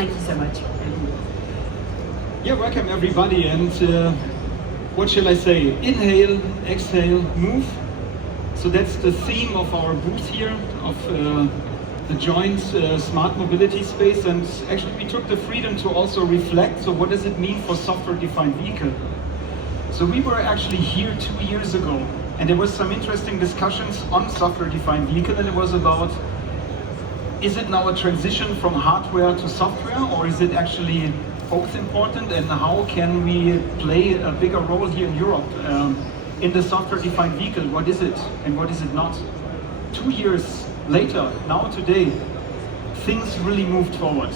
Thank you so much. Yeah, welcome everybody, and what shall I say? Inhale, exhale, move. So that's the theme of our booth here, of the joint smart mobility space, and actually we took the freedom to also reflect, so what does it mean for software-defined vehicle? So we were actually here 2 years ago, and there was some interesting discussions on software-defined vehicle, and it was about, is it now a transition from hardware to software, or is it actually both important, and how can we play a bigger role here in Europe in the software-defined vehicle? What is it and what is it not? 2 years later, now today, things really moved forward.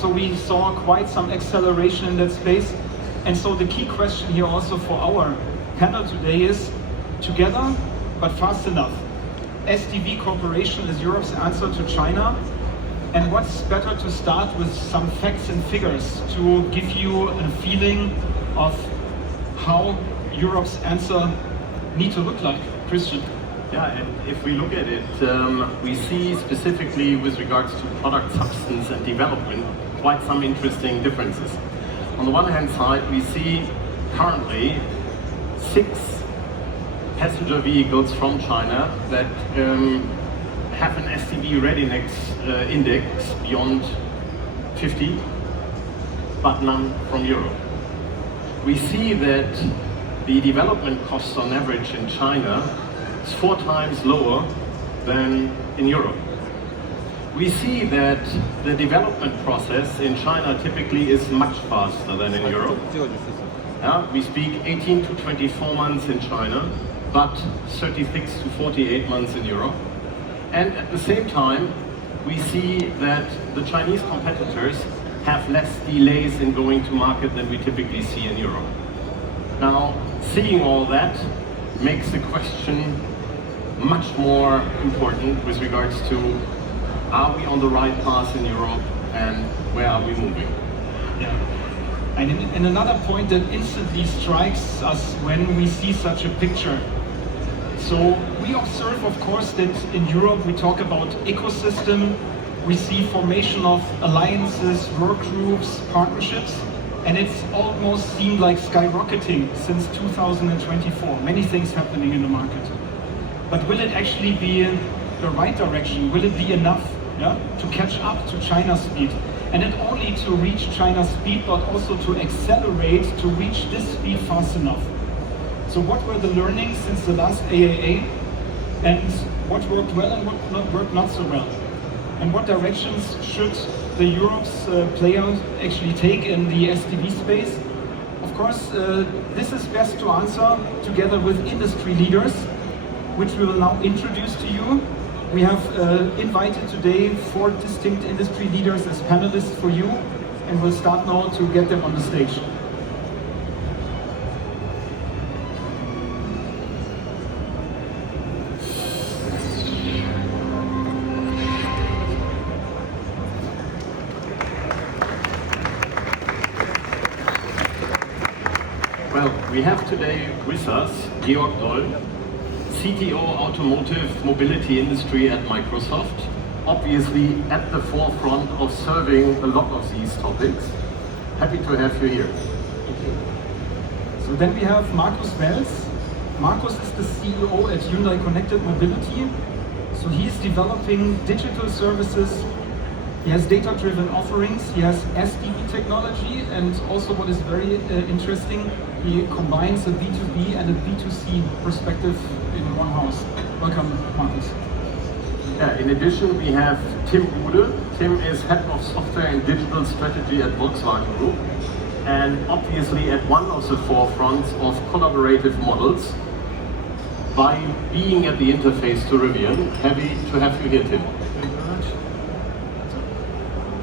So we saw quite some acceleration in that space. And so the key question here also for our panel today is, together but fast enough. SDV Corporation is Europe's answer to China. And what's better to start with some facts and figures to give you a feeling of how Europe's answer need to look like. Christian. Yeah, and if we look at it, we see specifically with regards to product substance and development quite some interesting differences. On the one hand side, we see currently 6 passenger vehicles from China that have an SDV readiness index beyond 50, but none from Europe. We see that the development costs on average in China is 4 times lower than in Europe. We see that the development process in China typically is much faster than in Europe. We speak 18 to 24 months in China, but 36 to 48 months in Europe. And at the same time, we see that the Chinese competitors have less delays in going to market than we typically see in Europe. Now, seeing all that makes the question much more important with regards to, are we on the right path in Europe and where are we moving? Yeah. And another point that instantly strikes us when we see such a picture. So we observe, of course, that in Europe we talk about ecosystem, we see formation of alliances, work groups, partnerships, and it's almost seemed like skyrocketing since 2024. Many things happening in the market. But will it actually be the right direction? Will it be enough to catch up to China's speed? And not only to reach China's speed, but also to accelerate to reach this speed fast enough. So what were the learnings since the last AAA, and what worked well and what worked not so well? And what directions should the Europe's players actually take in the SDV space? Of course, this is best to answer together with industry leaders, which we will now introduce to you. We have invited today 4 distinct industry leaders as panelists for you, and we'll start now to get them on the stage. We have today with us Georg Doll, CTO Automotive Mobility Industry at Microsoft, obviously at the forefront of serving a lot of these topics. Happy to have you here. Thank you. So then we have Markus Welz. Markus is the CEO at Hyundai Connected Mobility. So he's developing digital services. He has data-driven offerings, he has SDV technology, and also what is very interesting, he combines a B2B and a B2C perspective in one house. Welcome, Markus. Yeah, in addition, we have Tim Ude. Tim is Head of Software and Digital Strategy at Volkswagen Group, and obviously at one of the forefronts of collaborative models by being at the interface to Rivian. Happy to have you here, Tim.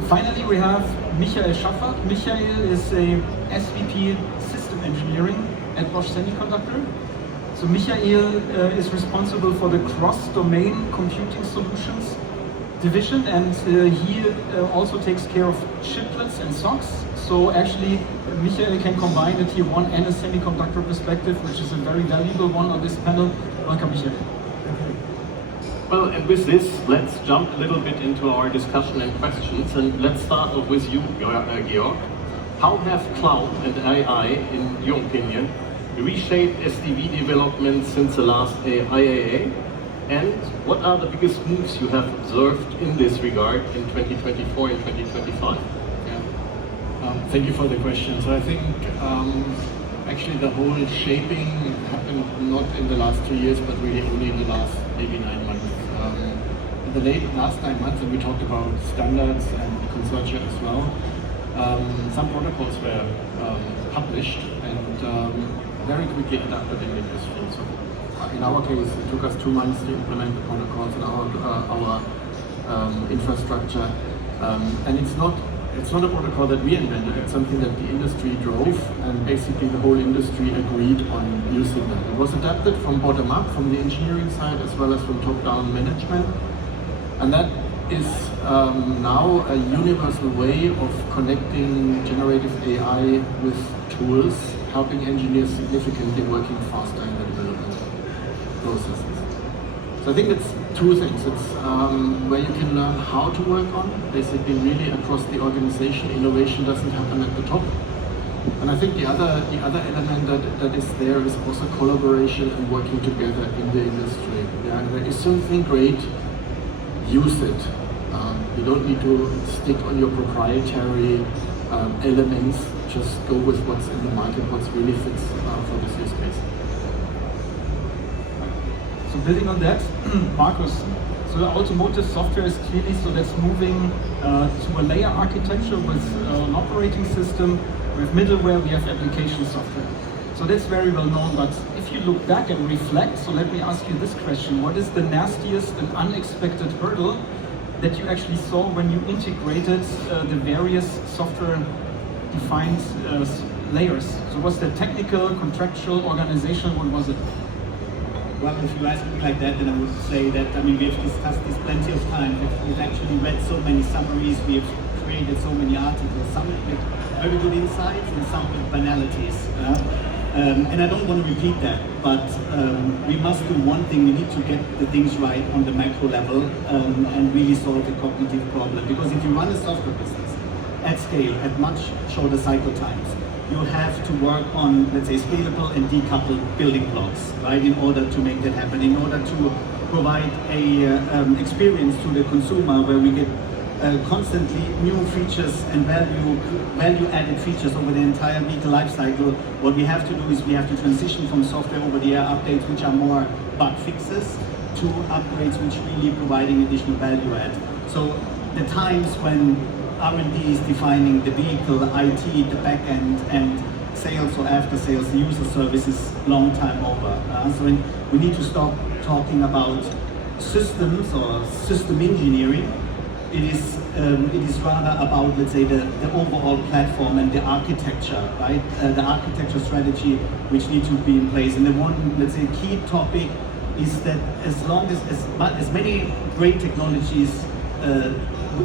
Finally, we have Michael Schaffert. Michael is a SVP System Engineering at Bosch Semiconductor. So Michael is responsible for the cross-domain computing solutions division, and he also takes care of chiplets and SoCs. So actually, Michael can combine a tier 1 and a semiconductor perspective, which is a very valuable one on this panel. Welcome, Michael. Well, and with this, let's jump a little bit into our discussion and questions, and let's start off with you, Georg. How have cloud and AI, in your opinion, reshaped SDV development since the last IAA? And what are the biggest moves you have observed in this regard in 2024 and 2025? Thank you for the question. So I think actually the whole shaping happened not in the last 2 years, but really only in the last maybe 9 months. In the last 9 months, and we talked about standards and consortia as well, some protocols were published and very quickly adapted in the industry. So in our case, it took us 2 months to implement the protocols in our infrastructure, and it's not a protocol that we invented. It's something that the industry drove, and basically the whole industry agreed on using that. It was adapted from bottom up, from the engineering side, as well as from top-down management, and that is now a universal way of connecting generative AI with tools, helping engineers significantly working faster in the development processes. So I think it's two things. It's where you can learn how to work on, basically really across the organization. Innovation doesn't happen at the top. And I think the other element that is there is also collaboration and working together in the industry. Yeah, there is something great, use it. You don't need to stick on your proprietary elements, just go with what's in the market, what really fits for this use case. So building on that, Markus, so the automotive software is clearly so that's moving to a layer architecture with an operating system. We have middleware, we have application software. So that's very well known, but if you look back and reflect, so let me ask you this question: what is the nastiest and unexpected hurdle that you actually saw when you integrated the various software-defined layers? So was that technical, contractual, organizational, what was it? Well, if you ask me like that, then I would say that, I mean, we have discussed this plenty of time. We've actually read so many summaries, we have created so many articles, some with very good insights and some with banalities. And I don't want to repeat that, but we must do one thing. We need to get the things right on the macro level and really solve the cognitive problem. Because if you run a software business at scale, at much shorter cycle times, you have to work on, let's say, scalable and decoupled building blocks, right, in order to make that happen, in order to provide a experience to the consumer where we get constantly new features and value-added features over the entire vehicle life cycle. What we have to do is we have to transition from software over-the-air updates, which are more bug fixes, to upgrades which really providing additional value add. So the times when R&D is defining the vehicle, IT, the back end, and sales or after sales, the user service is long time over. So we need to stop talking about systems or system engineering. It is rather about, let's say, the overall platform and the architecture, right? The architecture strategy which needs to be in place. And the one, let's say, key topic is that as many great technologies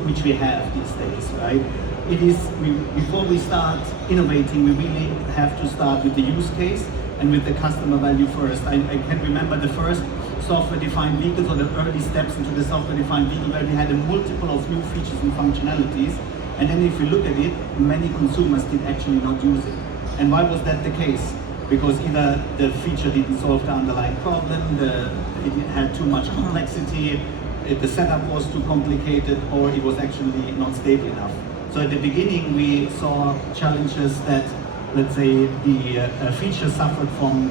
which we have these days, right? Before we start innovating, we really have to start with the use case and with the customer value first. I can remember the first software-defined vehicles or the early steps into the software-defined vehicle where we had a multiple of new features and functionalities. And then if you look at it, many consumers did actually not use it. And why was that the case? Because either the feature didn't solve the underlying problem, it had too much complexity, the setup was too complicated, or it was actually not stable enough. So at the beginning we saw challenges that, let's say, the features suffered from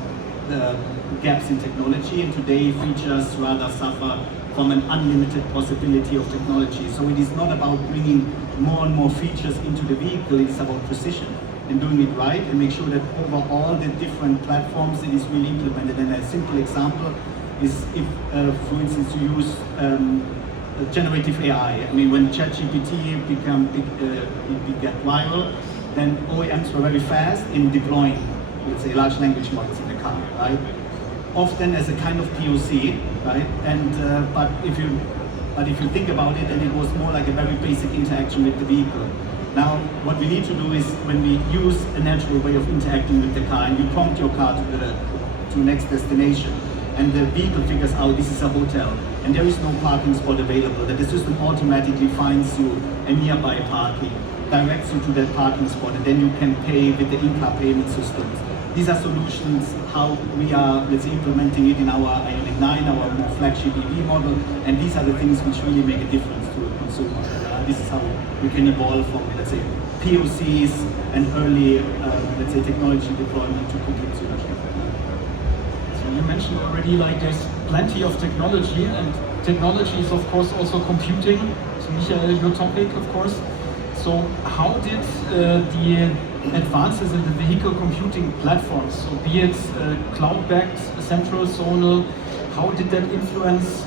gaps in technology, and today features rather suffer from an unlimited possibility of technology. So it is not about bringing more and more features into the vehicle, it's about precision and doing it right and make sure that over all the different platforms it is really implemented. And a simple example is if, for instance, you use generative AI. I mean, when ChatGPT got viral, then OEMs were very fast in deploying, let's say, large language models in the car, right? Often as a kind of POC, right? And but if you think about it, then it was more like a very basic interaction with the vehicle. Now, what we need to do is when we use a natural way of interacting with the car, and you prompt your car to the next destination, and the vehicle figures out this is a hotel, and there is no parking spot available, that the system automatically finds you a nearby parking, directs you to that parking spot, and then you can pay with the in-car payment systems. These are solutions how we are, let's say, implementing it in our Ioniq 9, our more flagship EV model, and these are the things which really make a difference to a consumer. This is how we can evolve from, let's say, POCs and early, let's say, technology deployment to complete solutions. So you mentioned already, like, there's plenty of technology, and technology is of course also computing. So Michael, your topic, of course. So how did the advances in the vehicle computing platforms, so be it cloud-backed, central, zonal, how did that influence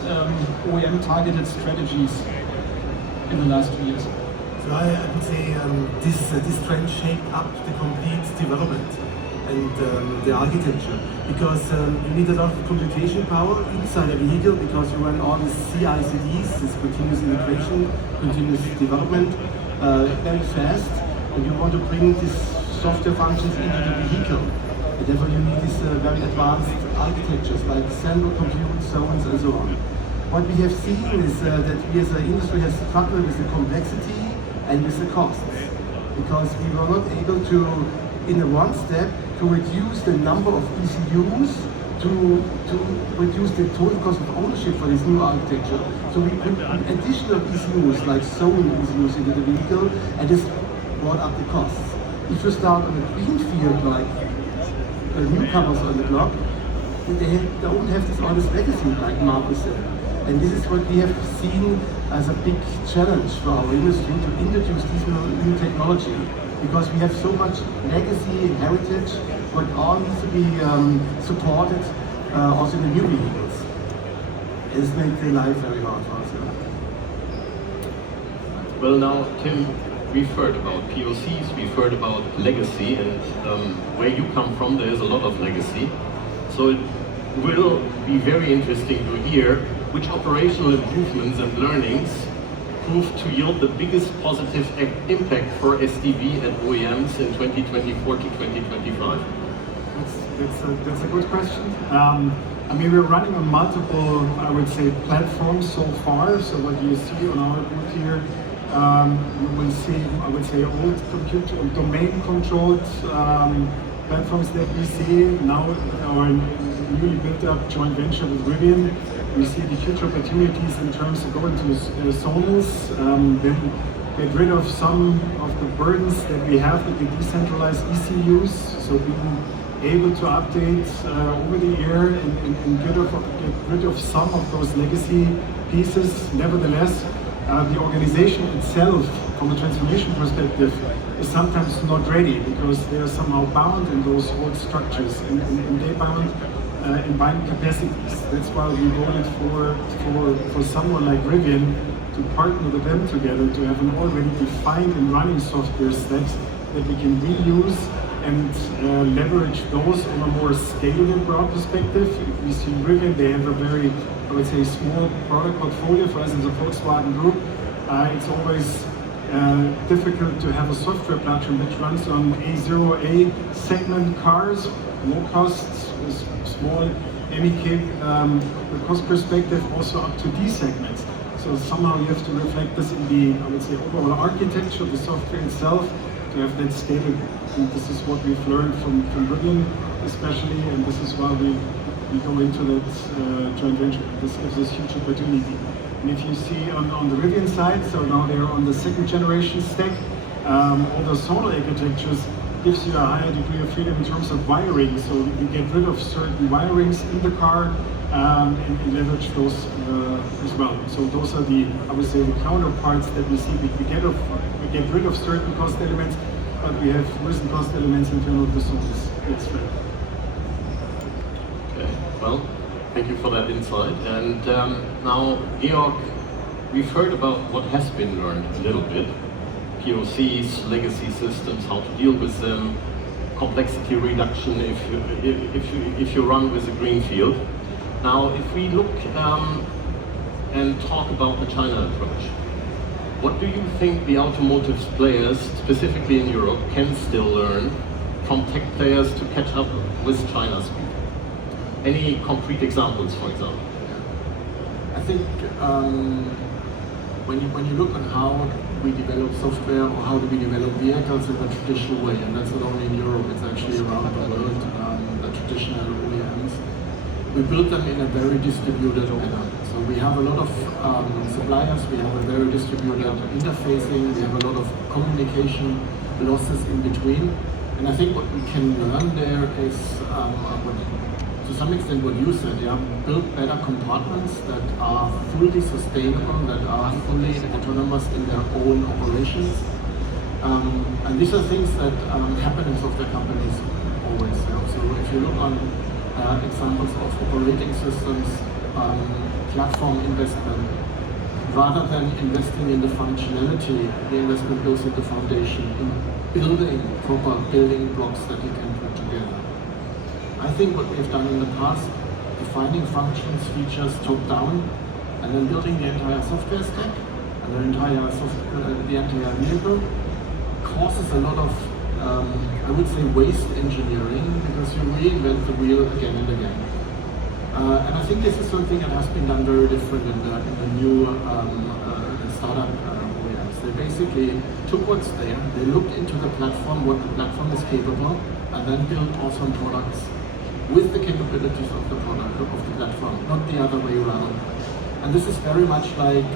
OEM targeted strategies in the last 2 years? So I would say this trend shaped up the complete development and the architecture, because you need a lot of computation power inside a vehicle, because you run all these CI/CDs, this continuous integration, continuous development, very fast, and you want to bring these software functions into the vehicle. And therefore you need these very advanced architectures like central compute zones and so on. What we have seen is that we as an industry have struggled with the complexity and with the costs, because we were not able to, in a one step, to reduce the number of ECUs, to reduce the total cost of ownership for this new architecture. So we put additional ECUs, like zone ECUs, into the vehicle, and this brought up the costs. If you start on a greenfield, like newcomers on the block, they don't have all this legacy, like Marcus said. And this is what we have seen as a big challenge for our industry, to introduce this new technology, because we have so much legacy and heritage, but all needs to be supported also in the new vehicles. It's made the life very hard for us. Well, now, Tim, we've heard about POCs, we've heard about legacy, and where you come from, there's a lot of legacy. So it will be very interesting to hear which operational improvements and learnings proved to yield the biggest positive impact for SDV at OEMs in 2024 to 2025. That's a good question. I mean, we're running on multiple, I would say, platforms so far. So what you see on our booth here, you will see, I would say, old computer domain-controlled platforms that we see now, our newly built up joint venture with Rivian. We see the future opportunities in terms of going to zonals, then get rid of some of the burdens that we have with the decentralized ECUs, so being able to update over the air and get rid of some of those legacy pieces. Nevertheless, the organization itself, from a transformation perspective, is sometimes not ready, because they are somehow bound in those old structures, and they bound in buying capacities. That's why we voted for someone like Rivian to partner with them together, to have an already defined and running software stacks that we can reuse and leverage those on a more scalable broad perspective. If we see Rivian, they have a very, I would say, small product portfolio. For instance, the Volkswagen Group, it's always difficult to have a software platform which runs on A0, A segment cars, low costs, small MEK, the cost perspective also up to D segments. So somehow you have to reflect this in the, I would say, overall architecture of the software itself to have that scalable. And this is what we've learned from Rivian especially, and this is why we go into that joint venture. This gives us huge opportunity. And if you see on the Rivian side, so now they're on the second generation stack, all the zonal architectures gives you a higher degree of freedom in terms of wiring. So you get rid of certain wirings in the car and leverage those as well. So those are the, I would say, the counterparts that we see. We get rid of certain cost elements, but we have risen cost elements in terms of the zones. That's right. Okay, well, thank you for that insight. And now, Georg, we've heard about what has been learned a little bit. POCs, legacy systems, how to deal with them, complexity reduction if you run with a greenfield. Now, if we look and talk about the China approach, what do you think the automotive players, specifically in Europe, can still learn from tech players to catch up with China's speed? Any concrete examples, for example? I think when you look on how we develop software or how do we develop vehicles in the traditional way, and that's not only in Europe, it's actually around the world, the traditional OEMs, we build them in a very distributed manner. So we have a lot of suppliers, we have a very distributed interfacing, we have a lot of communication losses in between. And I think what we can learn there is, to some extent what you said, build better compartments that are fully sustainable, that are fully autonomous in their own operations. And these are things that happen in software companies always. So if you look on examples of operating systems, platform investment, rather than investing in the functionality, the investment goes into foundation, in building proper building blocks that you can put together. I think what we've done in the past, defining functions, features top down, and then building the entire software stack and the entire vehicle, causes a lot of, I would say, waste engineering, because you reinvent the wheel again and again. And I think this is something that has been done very different in the new startup OEMs. They basically took what's there, they looked into the platform, what the platform is capable, and then built awesome products with the capabilities of the product, of the platform, not the other way around. And this is very much like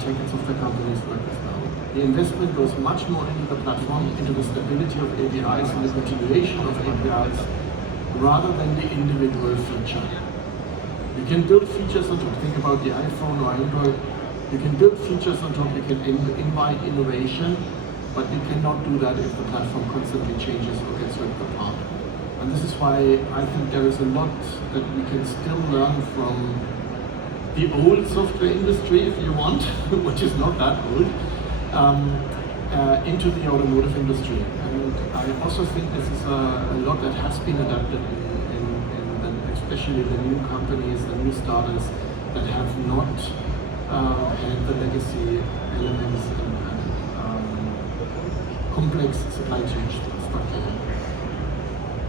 tech and software companies work as now. The investment goes much more into the platform, into the stability of APIs and the continuation of APIs, rather than the individual feature. You can build features on top, think about the iPhone or Android, you can build features on top, you can invite innovation, but you cannot do that if the platform constantly changes or gets ripped apart. And this is why I think there is a lot that we can still learn from the old software industry, if you want, which is not that old, into the automotive industry. And I also think this is a lot that has been adapted especially the new companies, the new starters that have not had the legacy elements and complex supply chain structure.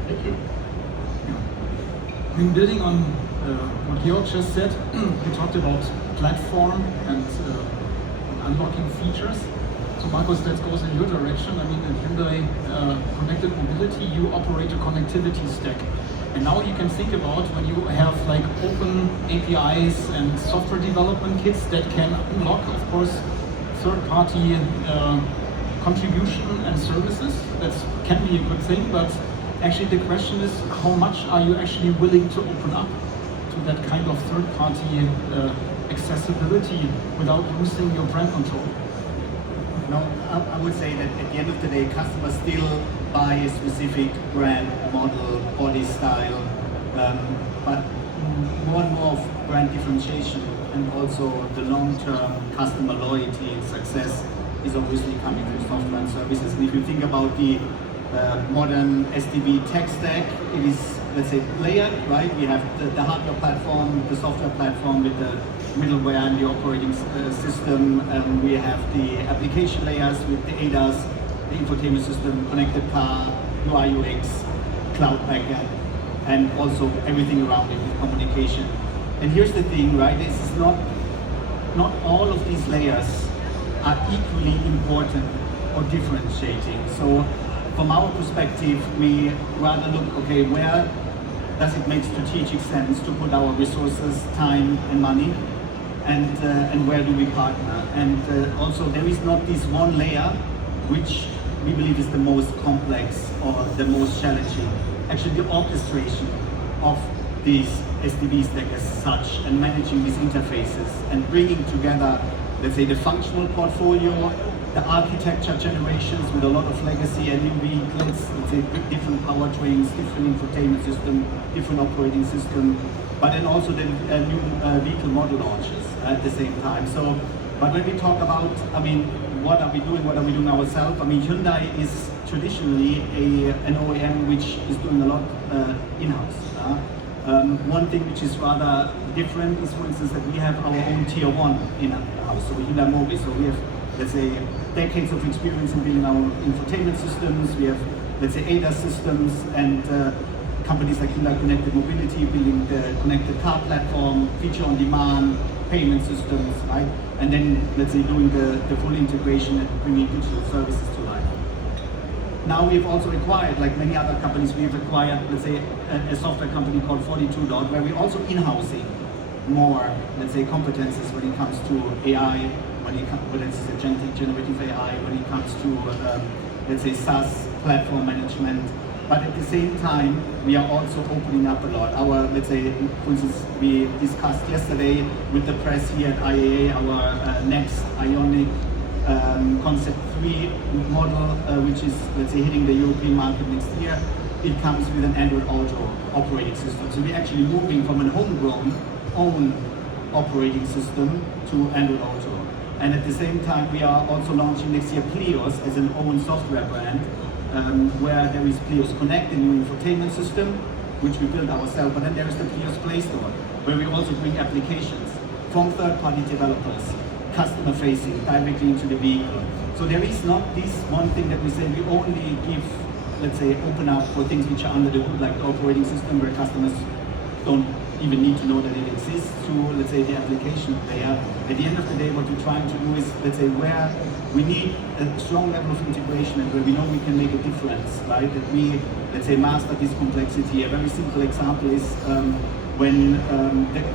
Thank you. I mean, building on what Georg just said, we talked about platform and unlocking features. So Markus, that goes in your direction. I mean, in Hyundai Connected Mobility, you operate a connectivity stack. And now you can think about when you have like open APIs and software development kits that can unlock, of course, third-party contribution and services. That can be a good thing, but actually the question is, how much are you actually willing to open up to that kind of third-party accessibility without losing your brand control? No, I would say that at the end of the day, customers still buy a specific brand, model, body style, but more and more of brand differentiation and also the long-term customer loyalty and success is obviously coming through software and services. And if you think about the modern SDV tech stack, it is, let's say, layered, right? We have the hardware platform, the software platform with the middleware and the operating system. We have the application layers with the ADAS, the infotainment system, connected car, UI UX, cloud backend, and also everything around it with communication. And here's the thing, right? This is not all of these layers are equally important or differentiating. So from our perspective, we rather look, okay, where does it make strategic sense to put our resources, time and money, and where do we partner? And also there is not this one layer which we believe is the most complex or the most challenging. Actually the orchestration of these SDV stack as such and managing these interfaces and bringing together, let's say, the functional portfolio, the architecture generations with a lot of legacy and new vehicles, let's say, different powertrains, different infotainment system, different operating system, but then also the new vehicle model launches at the same time. So, but when we talk about, I mean, what are we doing ourselves? I mean, Hyundai is traditionally an OEM which is doing a lot in-house. One thing which is rather different is, for instance, that we have our own tier 1 in-house, so Hyundai Mobi. So we have, let's say, decades of experience in building our infotainment systems. We have, let's say, ADAS systems, and companies like Hyundai Connected Mobility building the connected car platform, feature on demand, payment systems, right? And then, let's say, doing the full integration and bringing digital services to life. Now we've also acquired, like many other companies, we've acquired, let's say, a software company called 42Dot, where we're also in-housing more, let's say, competences when it comes to AI, whether it's agentic generative AI, when it comes to, let's say, SaaS platform management. But at the same time, we are also opening up a lot. Our, let's say, for instance, we discussed yesterday with the press here at IAA our next Ionic Concept 3 model, which is, let's say, hitting the European market next year. It comes with an Android Auto operating system. So we're actually moving from a homegrown own operating system to Android Auto. And at the same time, we are also launching next year Plios as an own software brand, where there is Plios Connect, a new infotainment system, which we built ourselves. But then there is the Plios Play Store, where we also bring applications from third-party developers, customer-facing, directly into the vehicle. So there is not this one thing that we say we only give, let's say, open up for things which are under the hood, like the operating system, where customers don't even need to know that it exists, to, let's say, the application layer. At the end of the day, what we're trying to do is, let's say, where we need a strong level of integration and where we know we can make a difference, right? That we, let's say, master this complexity. A very simple example is when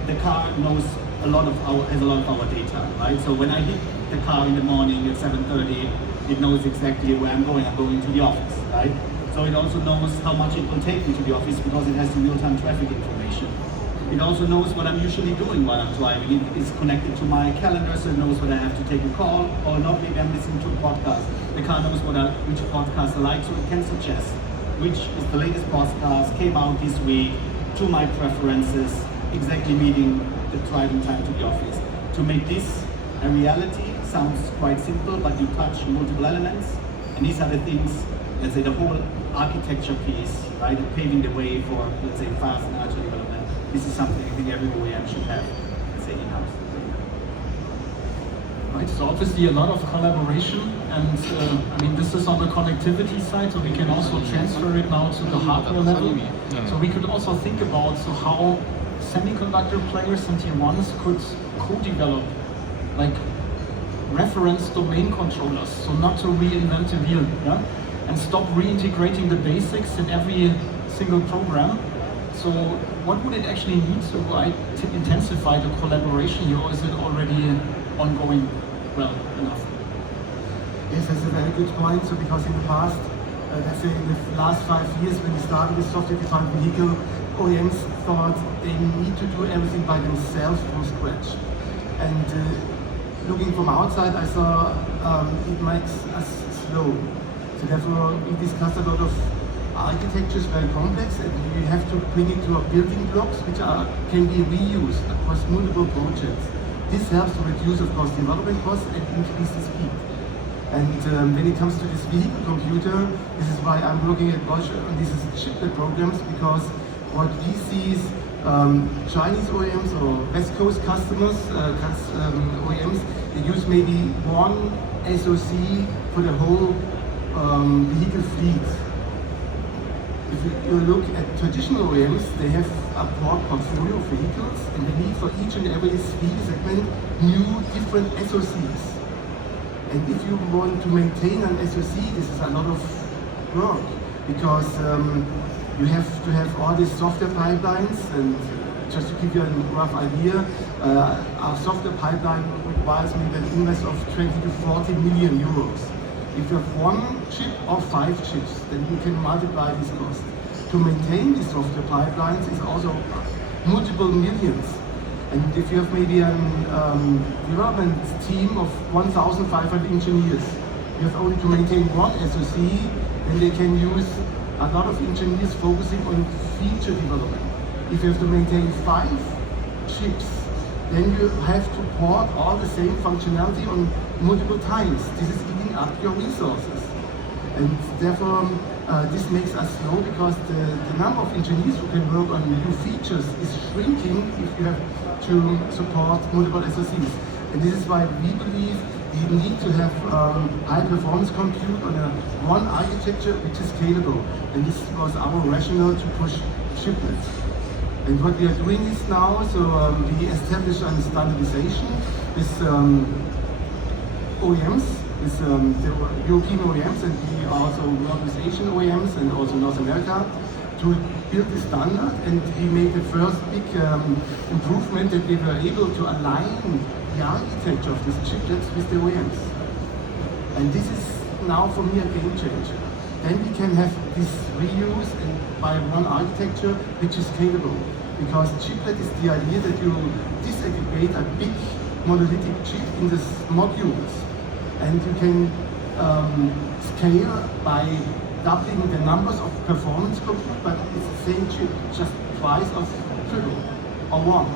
the car knows has a lot of our data, right? So when I hit the car in the morning at 7:30, it knows exactly where I'm going. I'm going to the office, right? So it also knows how much it will take me to the office because it has the real-time traffic information. It also knows what I'm usually doing while I'm driving. It is connected to my calendar, so it knows whether I have to take a call or not. Maybe I'm listening to a podcast. The car knows which podcast I like, so it can suggest which is the latest podcast, came out this week, to my preferences, exactly meeting the driving time to the office. To make this a reality sounds quite simple, but you touch multiple elements, and these are the things, let's say, the whole architecture piece, right, paving the way for, let's say, fast and agile development. This is something I think every OEM should have, let's say, in-house. Right, so obviously a lot of collaboration, and I mean, this is on the connectivity side, so we can also transfer it now to the hardware level. So we could also think about how semiconductor players and tier ones could co-develop, like, reference domain controllers, so not to reinvent the wheel, yeah? And stop reintegrating the basics in every single program. So what would it actually need to intensify the collaboration here, or is it already ongoing well enough? Yes, that's a very good point. So because in the past, let's say in the last 5 years when we started with software-defined vehicle, OEMs thought they need to do everything by themselves from scratch. And looking from outside, I saw it makes us slow. So therefore, we discussed a lot of architecture is very complex, and you have to bring it to building blocks which can be reused across multiple projects. This helps to reduce, of course, development costs and increase the speed. And when it comes to this vehicle computer, this is why I'm looking at Bosch on these chiplet programs, because what we see is Chinese OEMs or West Coast customers, OEMs, they use maybe one SoC for the whole vehicle fleet. If you look at traditional OEMs, they have a broad portfolio of vehicles, and they need for each and every vehicle segment new, different SoCs. And if you want to maintain an SoC, this is a lot of work, because you have to have all these software pipelines. And just to give you a rough idea, our software pipeline requires maybe an invest of 20 to 40 million euros. If you have one chip or 5 chips, then you can multiply this cost. To maintain these software pipelines is also multiple millions. And if you have maybe a development team of 1,500 engineers, you have only to maintain one SoC, then they can use a lot of engineers focusing on feature development. If you have to maintain 5 chips, then you have to port all the same functionality on multiple times. This is eating up your resources. And therefore, this makes us slow, because the number of engineers who can work on new features is shrinking if you have to support multiple SoCs. And this is why we believe we need to have high performance compute on one architecture which is scalable. And this was our rationale to push chiplets. And what we are doing is now, so we establish a standardization with OEMs, with the European OEMs, and we also work with Asian OEMs and also North America to build the standard. And we made the first big improvement that we were able to align the architecture of these chiplets with the OEMs. And this is now for me a game changer. Then we can have this reuse and by one architecture which is scalable. Because chiplet is the idea that you disaggregate a big monolithic chip in these modules, and you can scale by doubling the numbers of performance compute, but it's the same chip, just twice of triple or one.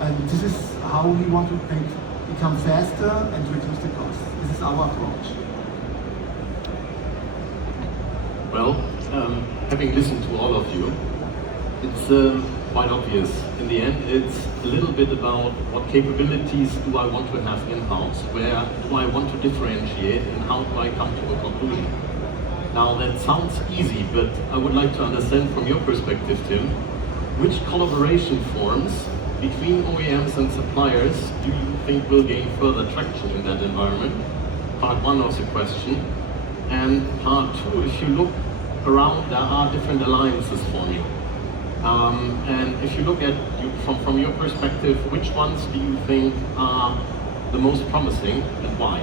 And this is how we want to become faster and reduce the cost. This is our approach. Well, having listened to all of you, it's quite obvious. In the end, it's a little bit about what capabilities do I want to have in-house, where do I want to differentiate, and how do I come to a conclusion. Now that sounds easy, but I would like to understand from your perspective, Tim, which collaboration forms between OEMs and suppliers do you think will gain further traction in that environment? Part one of the question. And part two, if you look around, there are different alliances forming. And if you look at from your perspective, which ones do you think are the most promising and why?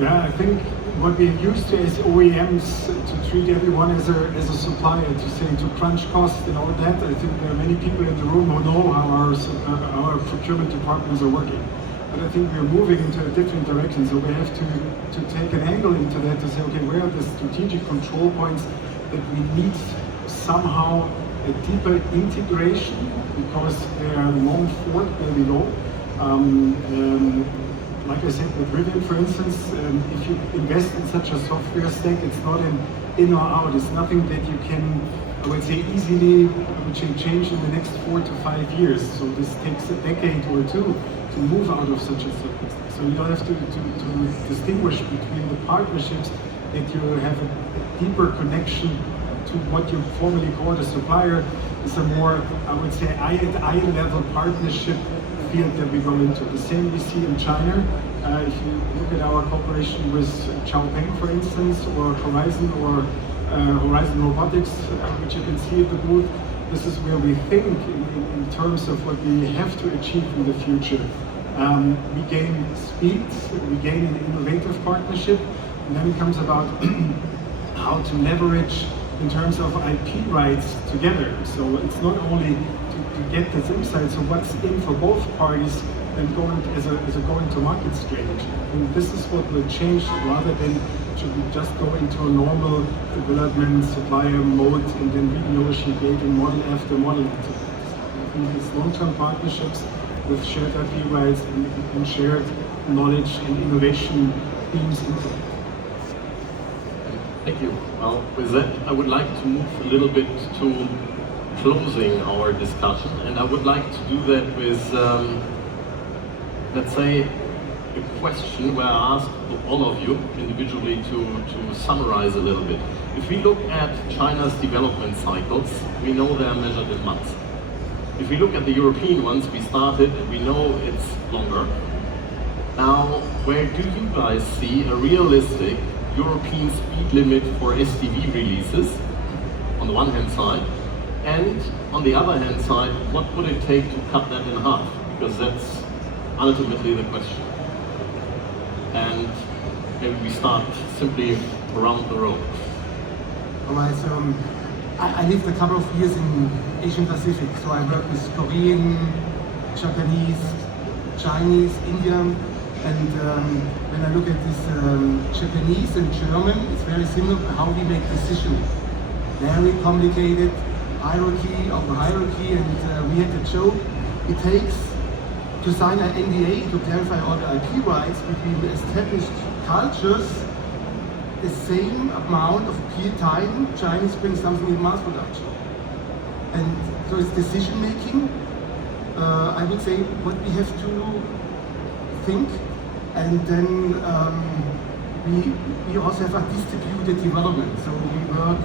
Yeah, I think what we're used to as OEMs to treat everyone as a supplier, to say to crunch costs and all that. I think there are many people in the room who know how our procurement departments are working. But I think we're moving into a different direction, so we have to take an angle into that to say, okay, where are the strategic control points that we need somehow a deeper integration, because they are long forward where we go. Like I said, with Rivian, for instance, if you invest in such a software stack, it's not an in or out. It's nothing that you can, I would say, easily change in the next 4 to 5 years. So this takes a decade or two to move out of such a circumstance. So you have to distinguish between the partnerships that you have a deeper connection to what you formerly called a supplier. It's a more, I would say, eye level partnership field that we go into. The same we see in China. If you look at our cooperation with Xiaopeng, for instance, or Horizon Robotics, which you can see at the booth, this is where we think in terms of what we have to achieve in the future. We gain speed, we gain an innovative partnership, and then it comes about how to leverage in terms of IP rights together. So it's not only to get this insight, so what's in for both parties, and going as a going-to-market strategy. And this is what will change, rather than should we just go into a normal development supplier mode and then renegotiating model after model. I think these long-term partnerships with shared IP rights and shared knowledge and innovation themes into it. Thank you. Well, with that, I would like to move a little bit to closing our discussion, and I would like to do that with, let's say, a question where I ask all of you individually to summarize a little bit. If we look at China's development cycles, we know they are measured in months. If we look at the European ones, we started, we know it's longer. Now, where do you guys see a realistic European speed limit for SDV releases, on the one hand side, and on the other hand side, what would it take to cut that in half? Because that's ultimately the question. And maybe we start simply around the road. All right, so I lived a couple of years in Asian Pacific, so I worked with Korean, Japanese, Chinese, Indian, and when I look at this Japanese and German, it's very similar to how we make decisions. Very complicated hierarchy of a hierarchy, and we had to show it takes to sign an NDA to clarify all the IP rights between the established cultures, the same amount of time Chinese bring something in mass production. And so it's decision making. I would say what we have to think, and then we also have a distributed development. So we work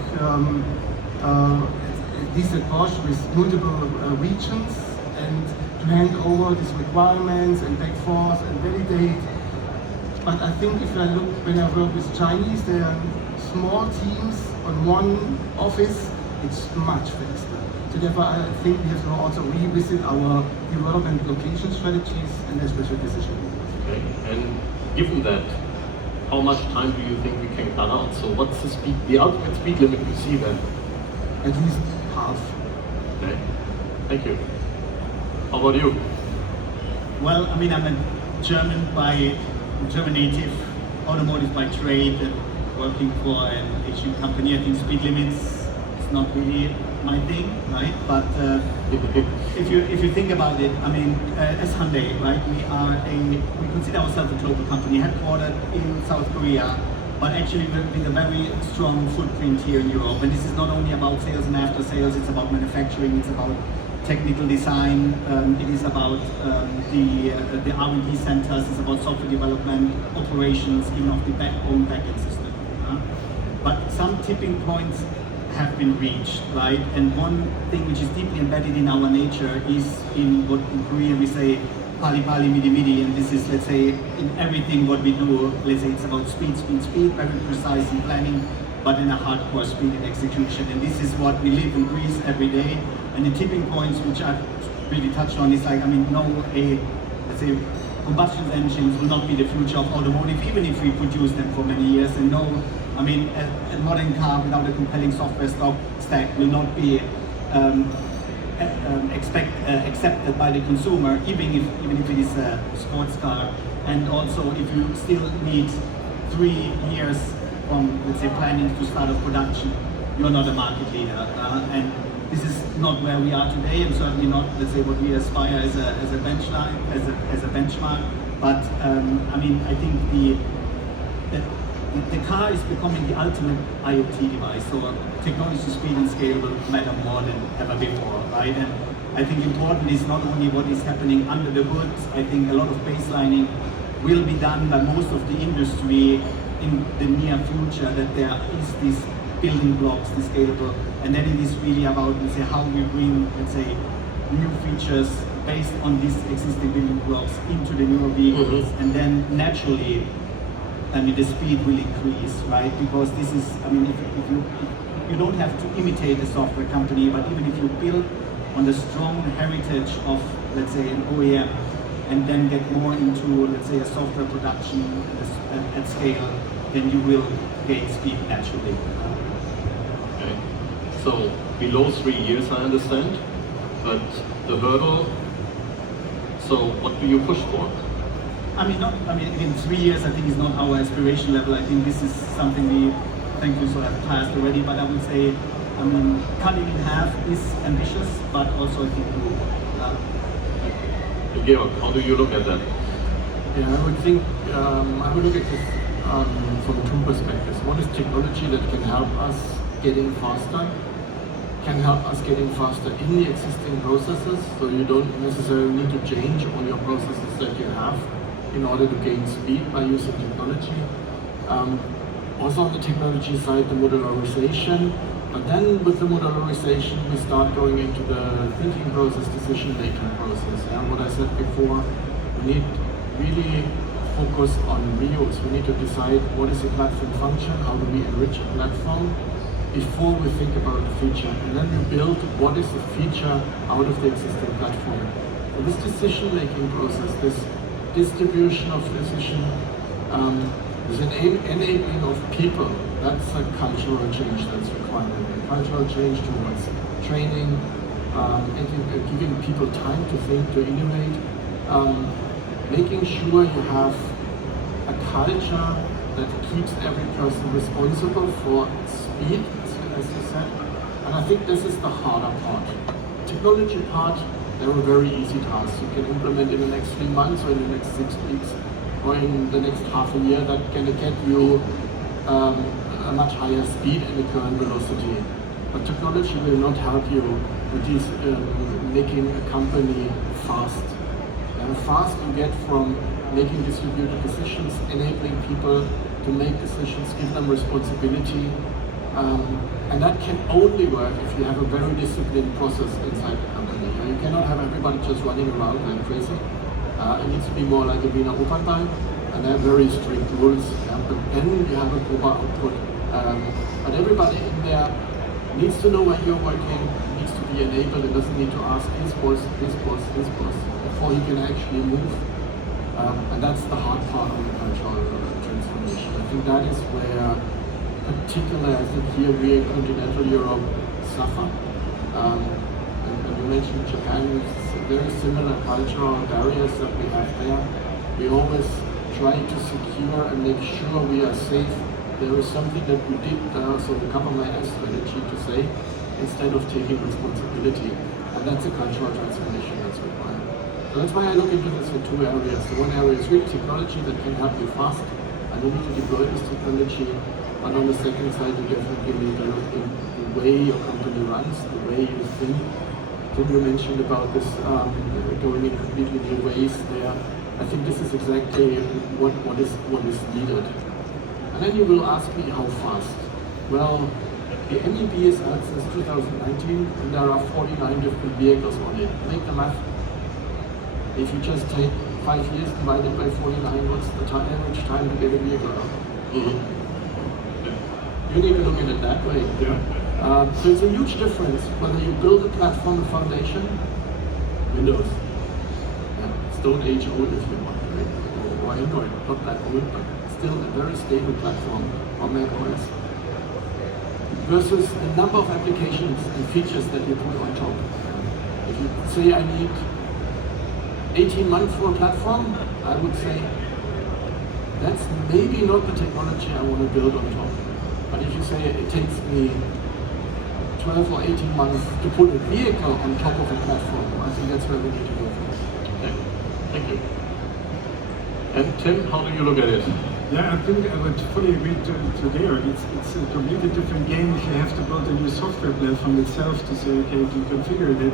this approach with multiple regions and to hand over these requirements and back forth and validate. But I think if I look, when I work with Chinese, they are small teams on one office, it's much faster. So therefore I think we have to also revisit our development location strategies and especially decision. Okay. And given that, how much time do you think we can cut out? So what's the speed, the ultimate speed limit you see then? At least half. Okay. Thank you. How about you? Well, I mean, I'm a German native, automotive by trade, working for an Asian company. I think speed limits is not really my thing, right? But if you think about it, I mean, as Hyundai, right? We consider ourselves a global company, headquartered in South Korea, but actually with a very strong footprint here in Europe. And this is not only about sales and after sales; it's about manufacturing, it's about technical design, it is about the R&D centers, it's about software development, operations, even of the backend system. But some tipping points have been reached, right? And one thing which is deeply embedded in our nature is in what in Korean we say pali pali midi midi, and this is, let's say, in everything what we do, let's say it's about speed, very precise in planning, but in a hardcore speed in execution. And this is what we live and breathe every day. And the tipping points which I've really touched on is like, I mean, let's say combustion engines will not be the future of automotive, even if we produce them for many years. And no, I mean, a modern car without a compelling software stack will not be accepted by the consumer, even if it is a sports car. And also, if you still need 3 years from, let's say, planning to start of production, you're not a market leader. And this is not where we are today, and certainly not, let's say, what we aspire as a benchmark. But I mean, I think the car is becoming the ultimate IoT device. So technology, speed, and scale will matter more than ever before, right? And I think important is not only what is happening under the hood. I think a lot of baselining will be done by most of the industry in the near future. That there is this building blocks, the scalable, and then it is really about, let's say, how we bring, let's say, new features based on these existing building blocks into the newer vehicles, and then naturally, I mean, the speed will increase, right? Because this is, I mean, if you don't have to imitate a software company, but even if you build on the strong heritage of, let's say, an OEM, and then get more into, let's say, a software production at scale, then you will gain speed naturally. Okay. So below 3 years, I understand, but the hurdle. So what do you push for? In 3 years, I think is not our aspiration level. I think this is something we, thank you, so have passed already. But I would say, I mean, cutting in half is ambitious, but also I think doable. Georg, how do you look at that? Yeah, I would look at this from 2 perspectives. One is technology that can help us getting faster, in the existing processes, so you don't necessarily need to change all your processes that you have in order to gain speed by using technology. Also on the technology side, the modularization, but then with the modularization we start going into the thinking process, decision-making process. Yeah? What I said before, we need really focus on reuse. We need to decide what is a platform function, how do we enrich a platform before we think about the feature. And then we build what is the feature out of the existing platform. So this decision-making process, this distribution of decision, this enabling of people, that's a cultural change that's required. A cultural change towards training, giving people time to think, to innovate, making sure you have a culture that keeps every person responsible for speed, as you said. And I think this is the harder part. Technology part, they're a very easy task. You can implement in the next 3 months or in the next 6 weeks or in the next half a year. That can get you a much higher speed and the current velocity. But technology will not help you with these, making a company fast. Fast you get from making distributed decisions, enabling people to make decisions, give them responsibility, And that can only work if you have a very disciplined process inside the company. You cannot have everybody just running around like crazy. It needs to be more like a Wiener Opernball, and they have very strict rules. But then you have a proper output. But everybody in there needs to know where you're working, needs to be enabled, and doesn't need to ask his boss, before he can actually move. And that's the hard part of the cultural transformation. I think that is where, particularly, I think here we in continental Europe suffer. And you mentioned Japan, it's a very similar cultural barriers that we have there. We always try to secure and make sure we are safe. There is something that we did, so the cover my ass strategy to say, instead of taking responsibility. And that's a cultural transformation that's required. So that's why I look into this in two areas. The one area is really technology that can help you fast, and you need to deploy this technology. But on the second side, you definitely need the way your company runs, the way you think. Tim, you mentioned about this going in completely new ways there. I think this is exactly what is needed. And then you will ask me how fast. Well, the MEB is out since 2019, and there are 49 different vehicles on it. Make the math. If you just take 5 years divided by 49, what's the average time to get a vehicle out? You need to look at it that way. So it's a huge difference whether you build a platform, a foundation, Windows, Stone Age old if you want, right? Or Android, not that old, but still a very stable platform, or Mac OS, versus the number of applications and features that you put on top. If you say I need 18 months for a platform, I would say that's maybe not the technology I want to build on top. But if you say it takes me 12 or 18 months to put a vehicle on top of a platform, I think that's where we need to go. Okay. Thank you. And Tim, how do you look at it? Yeah, I think I would fully agree to there. It's a completely different game if you have to build a new software platform itself to say, okay, to configure it,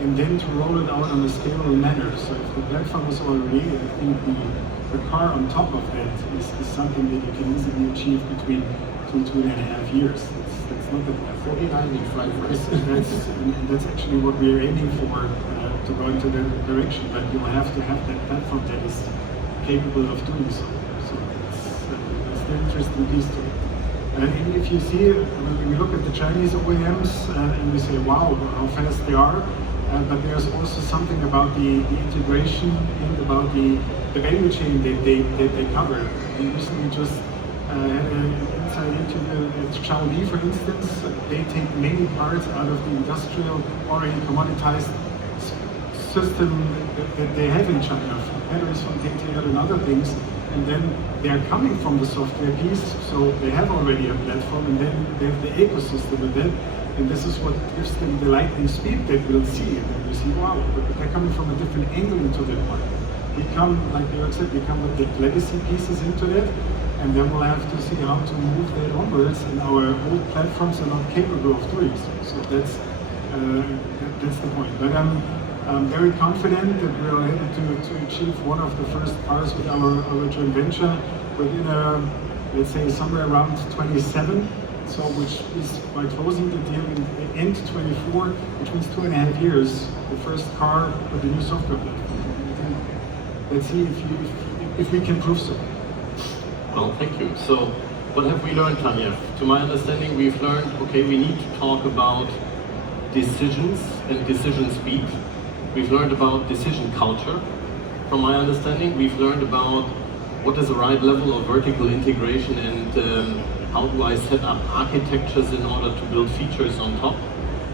and then to roll it out in a scalable manner. So if the platform is already, I think the car on top of that is something that you can easily achieve between 2.5 years. That's not the 49 in 5 years. That's actually what we are aiming for, to go into that direction. But you'll have to have that platform that is capable of doing so. So that's the interesting piece to it. And if you see, when we look at the Chinese OEMs and we say, wow, how fast they are, but there's also something about the integration and about the value chain that they cover. We recently just had an inside interview at Xiaomi, for instance. They take many parts out of the industrial, already commoditized system that they have in China, from batteries, from data and other things, and then they are coming from the software piece, so they have already a platform, and then they have the ecosystem with it, and this is what gives them the lightning speed that we'll see, and then we see, wow, but they're coming from a different angle into that market. We come, like Jörg said, we come with the legacy pieces into that, and then we'll have to see how to move that onwards, and our old platforms are not capable of doing so. So that's the point. But I'm very confident that we are able to achieve one of the first cars with our joint venture within, let's say, somewhere around 27. So, which is by closing the deal in end 24, which means 2.5 years, the first car with the new software platform. Let's see if we can prove so. Well, thank you. So, what have we learned, Tanja? To my understanding, we've learned, okay, we need to talk about decisions and decision speed. We've learned about decision culture. From my understanding, we've learned about what is the right level of vertical integration and how do I set up architectures in order to build features on top.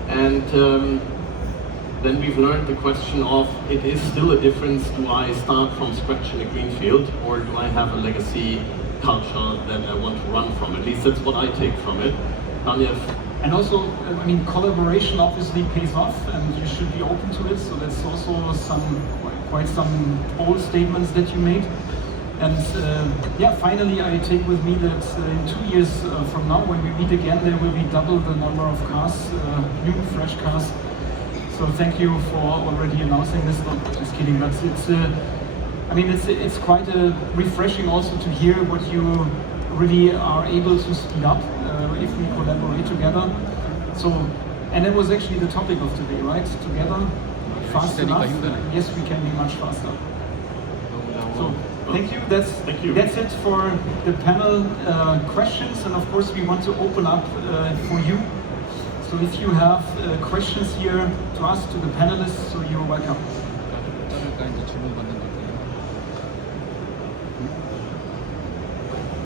And then we've learned the question of, it is still a difference, do I start from scratch in a greenfield, or do I have a legacy culture that I want to run from? At least that's what I take from it. Tanja. And also, I mean, collaboration obviously pays off, and you should be open to it. So that's also quite some bold statements that you made. And yeah, finally, I take with me that in 2 years from now, when we meet again, there will be double the number of cars, new, fresh cars. So thank you for already announcing this. No, just kidding, but it's, I mean, it's quite refreshing also to hear what you really are able to speed up if we collaborate together. So, and that was actually the topic of today, right? Together, fast enough. Yes, we can be much faster. So, thank you. That's it for the panel questions, and of course we want to open up for you. So if you have questions here to ask to the panelists, so you're welcome. 다를까 이제 질문 받는 것